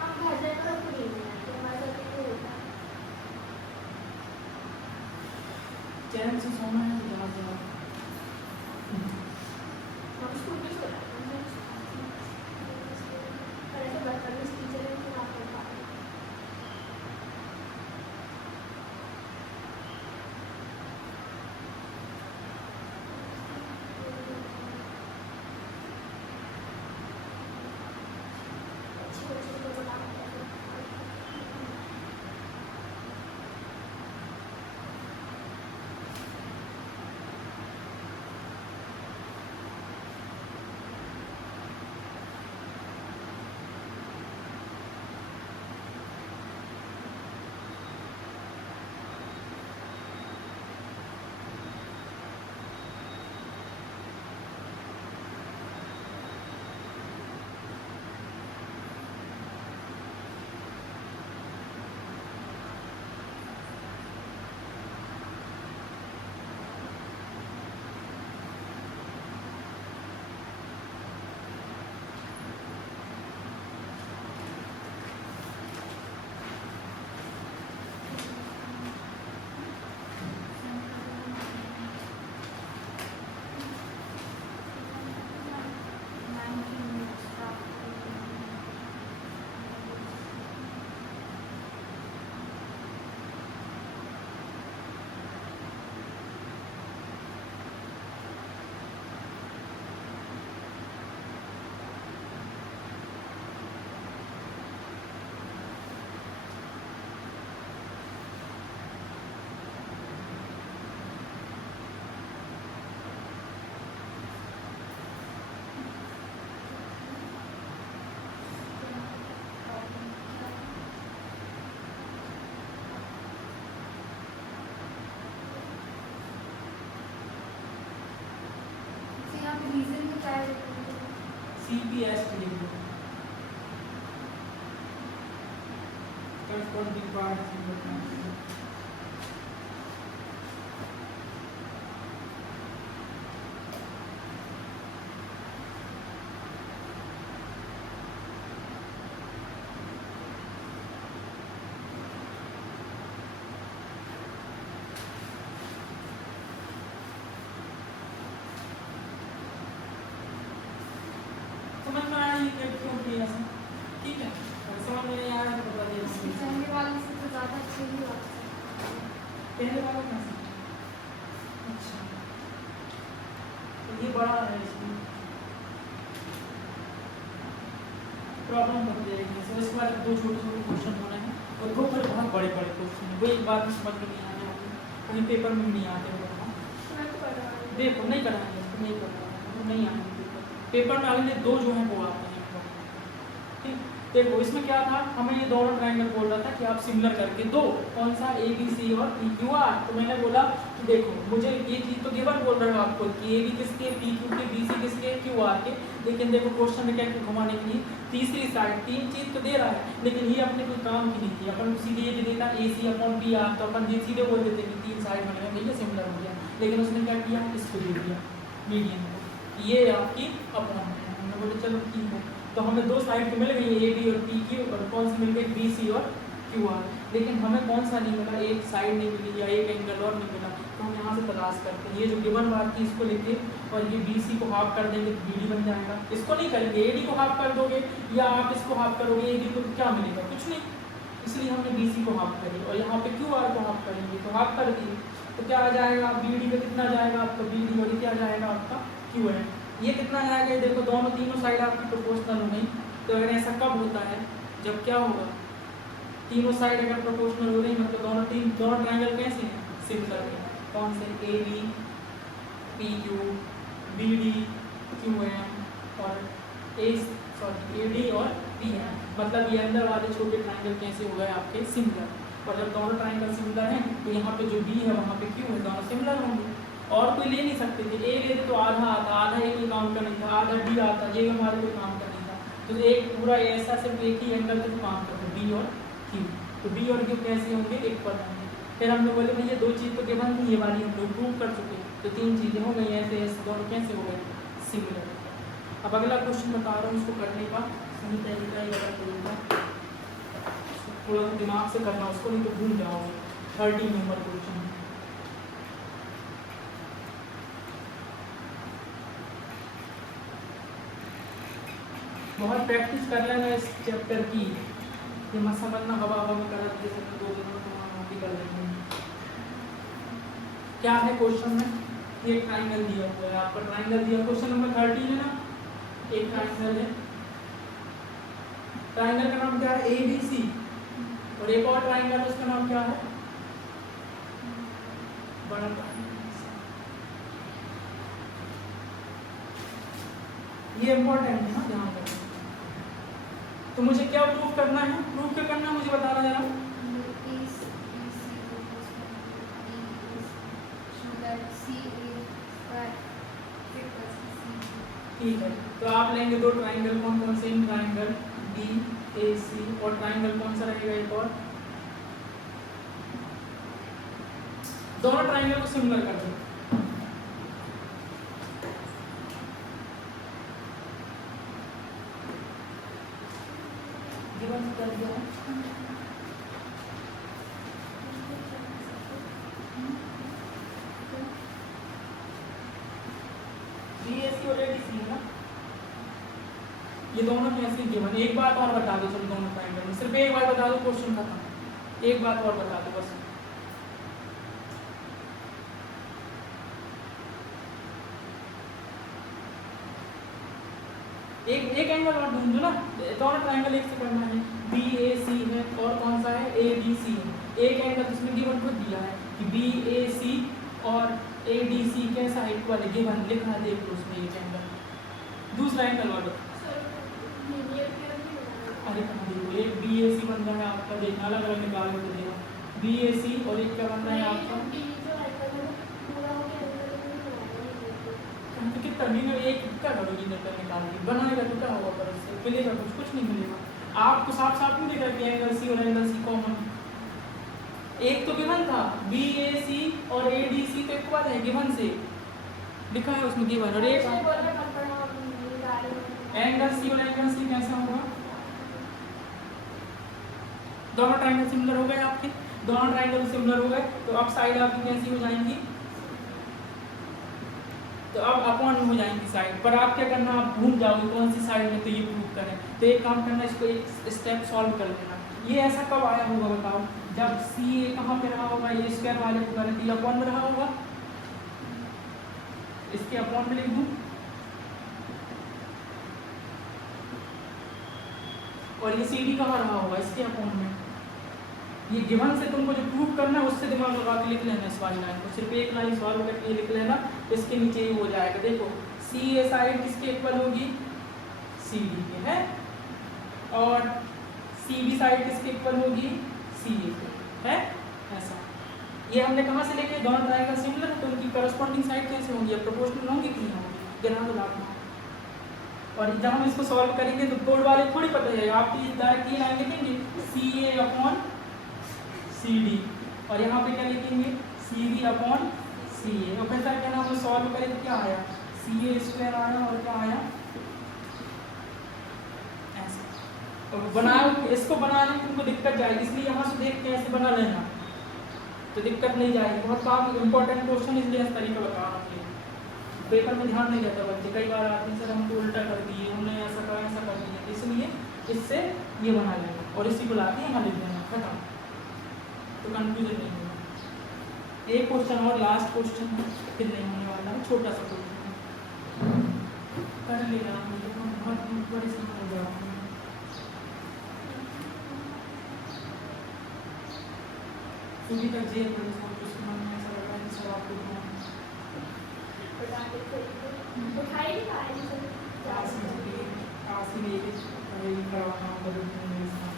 हम घर जाकर आपको नहीं मिला तो हमारे साथ ये होता है। चैन से सोना है तो जहाँ जहाँ हम स्कूल में सो रहे हैं, पहले तो बदतमीज टीचर है तो आप लोग पाए। अच्छी बच्ची को बता रीजन तो क्या है, CPS लिख दो, corresponding part सिमिलर ट्राइंगल। समझ में आया ये क्यों किया ऐसा, ठीक है। अगर समझ में नहीं आया तो बता इसकी दिया, पहले वाले से तो ज़्यादा अच्छी ही बात है। पहले वाला कैसे, अच्छा तो ये बड़ा है, इसमें प्रॉब्लम बन जाएगी। सो इसके बाद दो छोटे छोटे क्वेश्चन होने हैं और दो फिर बहुत बड़े बड़े क्वेश्चन हैं, वो एक बार में समझ में नहीं आने वाले, कहीं पेपर में भी नहीं आते हैं। मैं तो कर रहा हूँ। देखो नहीं कराएंगे इसको, नहीं कराएंगे, नहीं आएंगे पेपर में अगले दो जो हैं वो आते हैं, ठीक। देखो इसमें क्या था, हमें ये दोनों ट्रायंगल बोल रहा था कि आप सिमिलर करके दो, कौन सा ABC और PQR। तो मैंने बोला कि देखो मुझे ये चीज़ तो गिवन बोल रहा है आपको कि AB किसके, PQ के, BC किसके, QR के, लेकिन देखो क्वेश्चन में क्या घुमाने के लिए तीसरी साइड तीन चीज़ तो दे रहा है, लेकिन ये अपने कोई काम की नहीं थी। अपन सीधे ये दे देता AC/PR, तो अपन ये सीधे बोल देते कि तीन साइड बने भैया सिमिलर हो गया, लेकिन उसने क्या किया, इसको दे दिया मीडियम को, ये आपकी अपना है। हमने बोले चलो ठीक है, तो हमें दो साइड तो मिल गई AB और PQ, और कौन सी मिल गई BC और QR, लेकिन हमें कौन सा नहीं मिला, एक साइड नहीं मिली या एक एंगल और नहीं मिला। तो हम यहाँ से तलाश करते हैं, ये जो गिवन बात थी इसको लेके और ये BC को हाफ कर देंगे तो BD बन जाएगा। इसको नहीं करेंगे, AD को हाफ कर दोगे या आप इसको हाफ करोगे AD को, तो क्या मिलेगा, कुछ नहीं, इसलिए हमने BC को हाफ करी और यहाँ पे QR को हाफ करेंगे, तो हाफ कर दिए तो क्या आ जाएगा, BD पे कितना जाएगा आपका, BD और क्या जाएगा आपका QN। ये कितना जाएगा, ये देखो दोनों तीनों साइड आपकी प्रोपोर्शनल हो गई। तो अगर ऐसा कब होता है, जब क्या होगा, तीनों साइड अगर प्रोपोर्शनल हो रही मतलब दोनों ट्रायंगल कैसे हैं, सिमिलर हैं। कौन से, A B, P Q, B D, Q M और ए डी और पी एम, मतलब ये अंदर वाले छोटे ट्रायंगल कैसे हो गए आपके, सिमिलर। और जब दोनों ट्रायंगल सिमिलर हैं तो यहाँ पे जो बी है वहाँ पे क्यू है, दोनों सिमिलर होंगे। और कोई ले नहीं सकते थे, ए लेते तो आधा आता, आधा ए कोई काम का नहीं था, आधा बी आता, जे हमारे कोई काम का नहीं था। तो एक पूरा ऐसा सिर्फ एक ही एंगल से तो काम करते, बी और क्यू। तो बी और क्यू कैसे होंगे, एक पर होंगे। फिर हम लोग बोले भैया दो चीज़ तो गिवन थी, ये वाली हम लोग प्रूव कर चुके, तो तीन चीज़ें हो गई, ऐसे ऐसे दोनों कैसे हो गए, सिमिलर। अब अगला क्वेश्चन बता रहा हूँ, उसको करने का सही तरीका ही अलग तरीका, थोड़ा दिमाग से करना उसको, नहीं तो भूल जाओगे। 30 नंबर क्वेश्चन। बहुत प्रैक्टिस कर लेना इस चैप्टर की, ये मत समझना हवा हवा में करा दिए सब 2 दिनों में तुम्हारा कर लेंगे। क्या है क्वेश्चन में, एक ट्राइंगल दिया हुआ है आपका, ट्राइंगल दिया, क्वेश्चन नंबर 13 है ना, एक ट्राइंगल है, ट्राइंगल का नाम क्या है, ए बी सी, और एक और ट्राइंगल है उसका नाम क्या है, बड़ा ट्राइंगल। ये इंपॉर्टेंट है ना, ध्यान रखना। तो मुझे क्या प्रूफ करना है, प्रूफ क्या करना है मुझे बताना जरा। ठीक है, तो आप लेंगे दो ट्राइंगल, कौन कौन से, इन ट्राइंगल बी ए सी, और ट्राइंगल कौन सा रहेगा एक और, दोनों ट्राइंगल को सिमिलर कर दो। गिवन कर दिया BAC और ADC है ना, ये दोनों कैसे गिवन। एक बात और बता दो, चलो दोनों ट्राइंगल में सिर्फ एक बार बता दो, क्वेश्चन खत्म। एक बात और बता दो बस, एक एंगल और ढूंढ दो ना, दोनों ट्राइंगल एक से करना है, BAC है और कौन सा है, ADC है। एक एंगल जिसमें गिवन खुद दिया है कि BAC और ADC कैसा है, इक्वल है, गिवन लिखा है, देख लो उसमें एक एंगल। दूसरा एंगल और अरे देखो, एक BAC बन रहा है आपका, देखना अलग अलग निकाल के देगा, BAC और एक क्या बन रहा है आपका, तो कितना एक क्या करोगी निकाल के, बनाएगा तो क्या होगा, पर उससे मिलेगा कुछ नहीं मिलेगा। आपको साफ साफ नहीं दिखा कि एंगल सी और एंगल सी कॉमन, एक तो गिवन था BAC और ADC तो इक्वल है, गिवन से लिखा है उसमें गिवन, और एक एंगल सी और एंगल सी कैसा होगा, दोनों ट्राइंगल सिमिलर हो गए आपके, दोनों ट्राइंगल सिमिलर हो गए, तो अब साइड आपकी कैसी हो जाएंगी, तो अब अपॉन हो जाएंगी साइड। पर आप क्या करना, आप भूल जाओगे कौन सी साइड में, तो ये प्रूव करें। तो एक काम करना, इसको एक स्टेप सॉल्व कर लेना। ये ऐसा कब आया होगा बताओ, जब सी ए कहाँ पे रहा होगा, ये स्क्वायर वाले को करें तो अपॉन में रहा होगा, इसके अपॉन में लिख दूँ, और ये सी डी कहाँ रहा होगा, इसके अपॉन में। ये गिवन से तुमको जो प्रूव करना है उससे दिमाग लगा के लिख लेना, इस वाली लाइन को सिर्फ एक लाइन सॉल्व करके लिख लेना, इसके नीचे ही हो जाएगा। देखो सी ए साइड किसके इक्वल होगी, सी डी के है, और सी बी साइड किसके इक्वल होगी, सी ए के है, ऐसा। ये हमने कहाँ से लेके, दोनों ट्रायंगल सिमिलर है तो उनकी करस्पॉन्डिंग साइड कैसे होंगी, अब प्रोपोर्शनल होंगी कि नहीं होंगी, ध्यान लगाना। और जब हम इसको सॉल्व करेंगे तो कोड वाले थोड़ी पता चलेगा, आप डायरेक्ट ये लाइन लिखेंगे सी ए अपॉन सी डी, और यहाँ पे क्या लिखेंगे C B upon C A, और फिर क्या नाम सॉल्व करें तो क्या आया, सी ए स्क्वायर आया और क्या आया, ऐसा। तो बनाओ, इसको बनाने में तुमको दिक्कत जाएगी, इसलिए यहाँ से देख के ऐसे बना लेना तो दिक्कत नहीं जाएगी। बहुत काम इंपॉर्टेंट क्वेश्चन, इसलिए इस तरीका बता रहा हूँ। पेपर में ध्यान नहीं जाता बच्चे, कई बार आते हैं सर हमको उल्टा कर दिए, हमने ऐसा करा ऐसा कर दिया, इसलिए इससे ये बना लेना और इसी को ला के यहाँ लिख देना, खत्म, तो कंफ्यूजन नहीं होगा। एक क्वेश्चन और लास्ट क्वेश्चन है, फिर नहीं होने वाला है, छोटा सा क्वेश्चन कर लेगा, बहुत बड़ी समझ हो जाएगा। सुबह तक जेल में उसके मन में ऐसा लग रहा है कि सब आपको पटाखे खरीदो उठाई नहीं पाए नहीं सर पास ही लेके करवाना होगा मेरे साथ।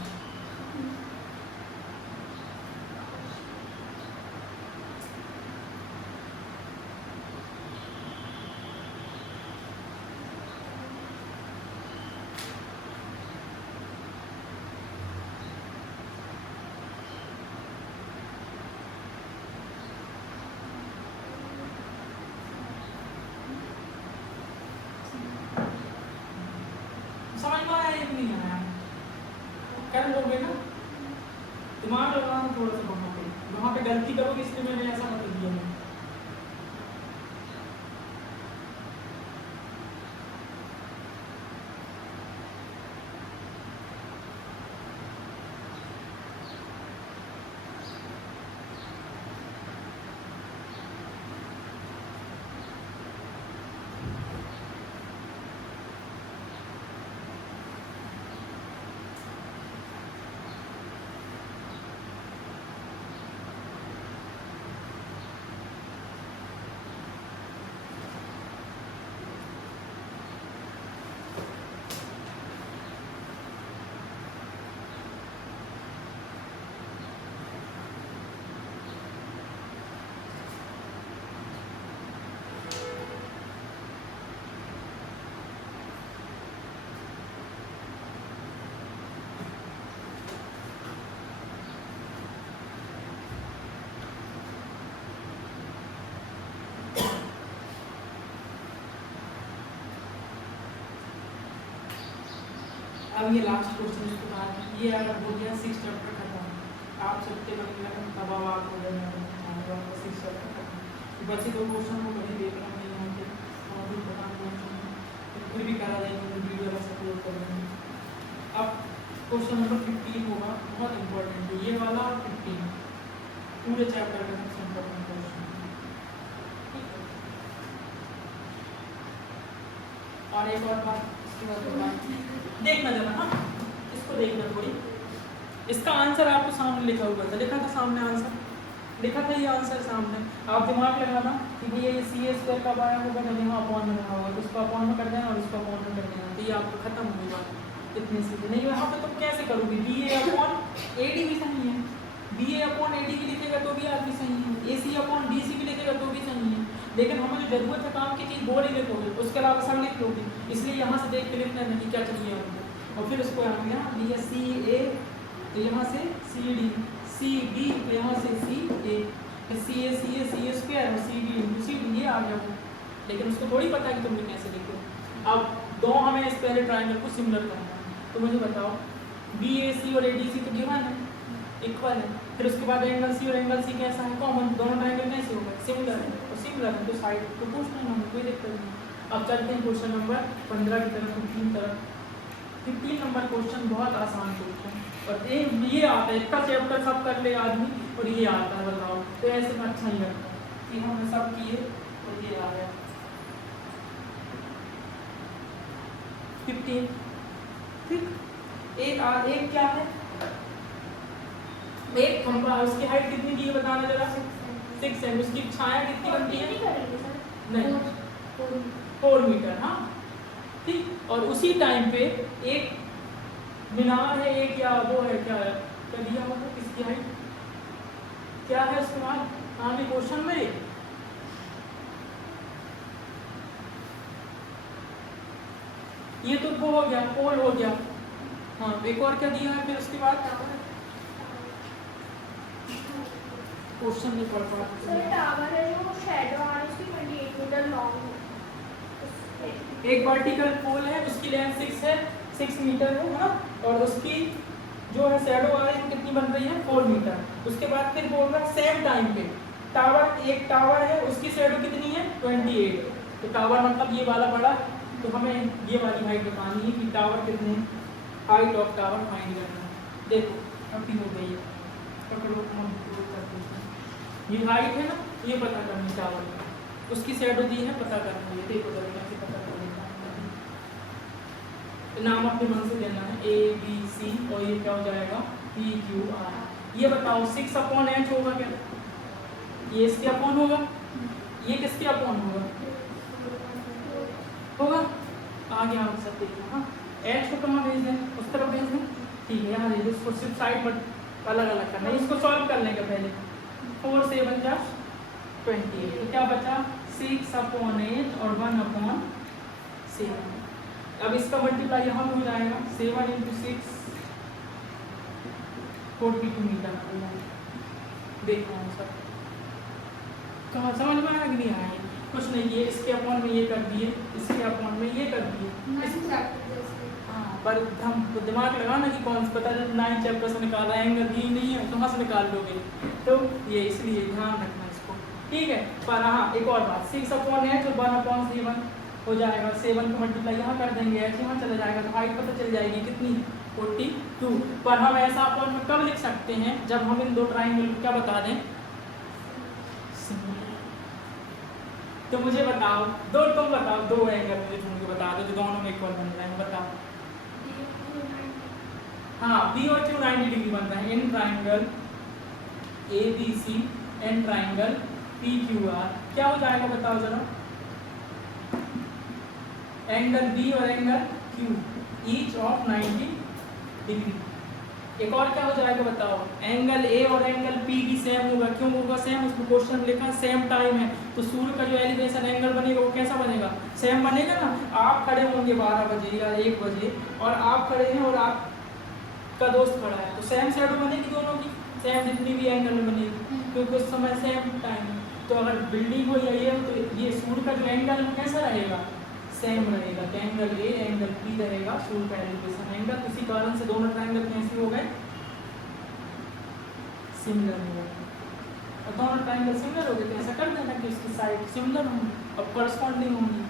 समझ में आया कि नहीं आया? कर लोगे ना? दिमाग लगाना थोड़ा सा वहाँ पे गलती करोगे इसलिए मैंने ऐसा मतलब दिया है। अब ये लास्ट क्वेश्चन इसके बाद ये अगर हो गया 6 चैप्टर खत्म। आप सबके मन में दबाव हो जाएगा 6 चैप्टर खत्म। बचे 2 क्वेश्चन को कहीं देख रहा नहीं होंगे और भी बताना फिर भी करा जाएगा वीडियो का सपोर्ट कर देंगे। अब क्वेश्चन नंबर 15 होगा, बहुत इंपॉर्टेंट है ये वाला। 15 पूरे चैप्टर का सबसे इंपॉर्टेंट क्वेश्चन। और एक और बात देखना जरा, हाँ इसको देखना थोड़ी। इसका आंसर आपको सामने लिखा हुआ था, लिखा था सामने आंसर, लिखा था ये आंसर सामने। आप दिमाग लगाना कि भैया ये सी ए स्क्वायर कब आया होगा जब यहाँ अपॉन में रहा होगा, तो उसको अपॉन में कर देना और उसको अपॉन में कर देना, तो ये आपको खत्म हो जाएगा। इतने सीधे नहीं यहाँ पे तुम कैसे करोगे? B A upon A D भी सही है, B A upon A D भी लिखेगा तो भी आपकी सही है, ए सी अपॉन डी सी भी लिखेगा तो भी सही है। लेकिन हमें जो जरूरत है काम की चीज़ वो नहीं लिखोगे, उसके अलावा सब लिख लोगे। इसलिए यहाँ से देख के लिखना है कि क्या चाहिए हमको, और फिर उसको हम यहाँ लिया सी ए, तो यहाँ से सी डी, सी डी तो यहाँ से सी ए, सी ए स्क्वायर और C D into C D, ये आ गया। लेकिन उसको थोड़ी पता है कि तुमने कैसे लिखो। अब दो हमें इस पहले ट्रायंगल को सिमिलर करना है, तो मुझे बताओ बी ए सी और ए डी सी तो गिवन है, इक्वल है। फिर उसके बाद एंगल सी और एंगल सी कैसा है? कॉमन। दोनों ट्रायंगल कैसे होगा? सिमिलर है, और सिमिलर है तो साइड तो पूछना है, कोई दिक्कत नहीं। अब चलते हैं क्वेश्चन नंबर 15 की तरफ, 15 नंबर क्वेश्चन बहुत आसान क्वेश्चन, और ये आता है, इसका चैप्टर सब कर ले आदमी और ये आता है, बताओ तो ऐसे में अच्छा ही लगता है कि हमने सब किए और ये आ गया। 15 ठीक। एक क्या है? एक खंभा, उसकी हाइट कितनी की है बताना जरा? 6 है। उसकी छाया कितनी बनती है? नहीं 4 मीटर। हाँ ठीक। और उसी टाइम पे एक मीनार है, एक या वो है, क्या है क्या दिया होगा, किसकी हाइट क्या है उसके बाद? हाँ भी क्वेश्चन में ये तो वो हो गया, पोल हो गया। हाँ एक और क्या दिया है फिर उसके बाद? क्वेश्चन नहीं पढ़ पा सर टावर है जो शैडो आ रही है, उसकी 28 मीटर लॉन्ग है। एक वर्टिकल पोल है, उसकी लेंथ 6 है, 6 मीटर है ना, और उसकी जो है शैडो आ रही है कितनी बन रही है? 4 मीटर। उसके बाद फिर बोल रहा है सेम टाइम पे टावर, एक टावर है उसकी शैडो कितनी है? 28। तो टावर मतलब ये वाला बड़ा, तो हमें ये वाली हाइट बतानी है कि टावर कितने, हाइट ऑफ टावर फाइंड करना है। देखो अभी हो गई है, पकड़ो हम करते हैं। ये हाइट है ना, ये पता करनी टावर की, उसकी शैडो दी है, पता करना है। देखो जरा कैसे पता करेगा, नाम अपने मन से देना है A B C, और ये क्या हो जाएगा P Q R। ये बताओ 6/h होगा क्या? ये इसके अपॉन होगा, ये किसके अपॉन होगा? होगा। आगे आप सब देखो। हाँ, h को कहाँ भेज दें? उस तरफ भेज दें। ठीक है, यहाँ देखो, इसको सिर्फ साइड पर अलग अलग करना है। इसको सॉल्व कर लेंगे पहले। 4 से 7 जा 28, तो क्या बचा? 6/8 और 1/7। अब इसका मल्टीप्लाई यहाँ पे हो जाएगा, 7 × 6 42 मीटर। देखो सब कहाँ समझ में आया कि नहीं आया? कुछ नहीं, ये इसके अपॉन में ये कर दिए, इसके अपॉन में ये कर दिए। हाँ, पर हम तो दिमाग लगाना कि कौन सा पता है 9 चैप्टर से निकाला है, एंगल दी नहीं है तो कहाँ से निकाल लोगे? तो ये इसलिए ध्यान रखना इसको, ठीक है। पर हाँ, एक और बात, 6/8 और 1/7 हो जाएगा। 7 को मल्टीप्लाई यहाँ कर देंगे, h यहाँ चला जाएगा, तो हाइट पता चल जाएगी कितनी? 42। पर हम ऐसा अपॉन में कब लिख सकते हैं? जब हम इन दो ट्राइंगल को क्या बता दें? तो मुझे बताओ, तुम बताओ, दो एंगल मुझे ढूंढ के बता दो जो दोनों में इक्वल बन रहे हैं, बताओ। हाँ, बी और क्यू 90 डिग्री बन रहे हैं in triangle ABC and triangle PQR। क्या हो जाएगा बताओ जरा? एंगल बी और angle Q each of 90 degree. एक और क्या हो जाएगा बताओ? एंगल ए और एंगल पी भी सेम होगा। क्यों होगा सेम? उसमें क्वेश्चन लिखा सेम टाइम है, तो सूर्य का जो एलिवेशन एंगल बनेगा वो कैसा बनेगा? सेम बनेगा ना। आप खड़े होंगे 12 बजे या 1 बजे, और आप खड़े हैं और आपका दोस्त खड़ा है, तो सेम शैडो बनेगी दोनों की, सेम जितनी भी एंगल में बनेगी, क्योंकि उस समय सेम टाइम है। तो अगर बिल्डिंग हो या ये हो, तो ये सूर्य का जो एंगल है कैसा रहेगा? सेम रहेगा। तो एंगल ए एंगल पी रहेगा सूर्य का एलिवेशन एंगल। उसी कारण से दोनों ट्राइंगल कैसे हो गए? सिमिलर हो गए। और दोनों ट्राइंगल सिमिलर हो गए तो ऐसा कर देना कि उसकी साइड सिमिलर होंगी, अब करस्पॉन्डिंग होंगी,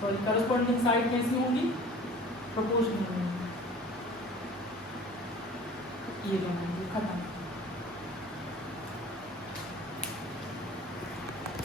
सॉरी करस्पॉन्डिंग साइड कैसी होंगी? प्रोपोर्शनल होंगी। ये दोनों खत्म।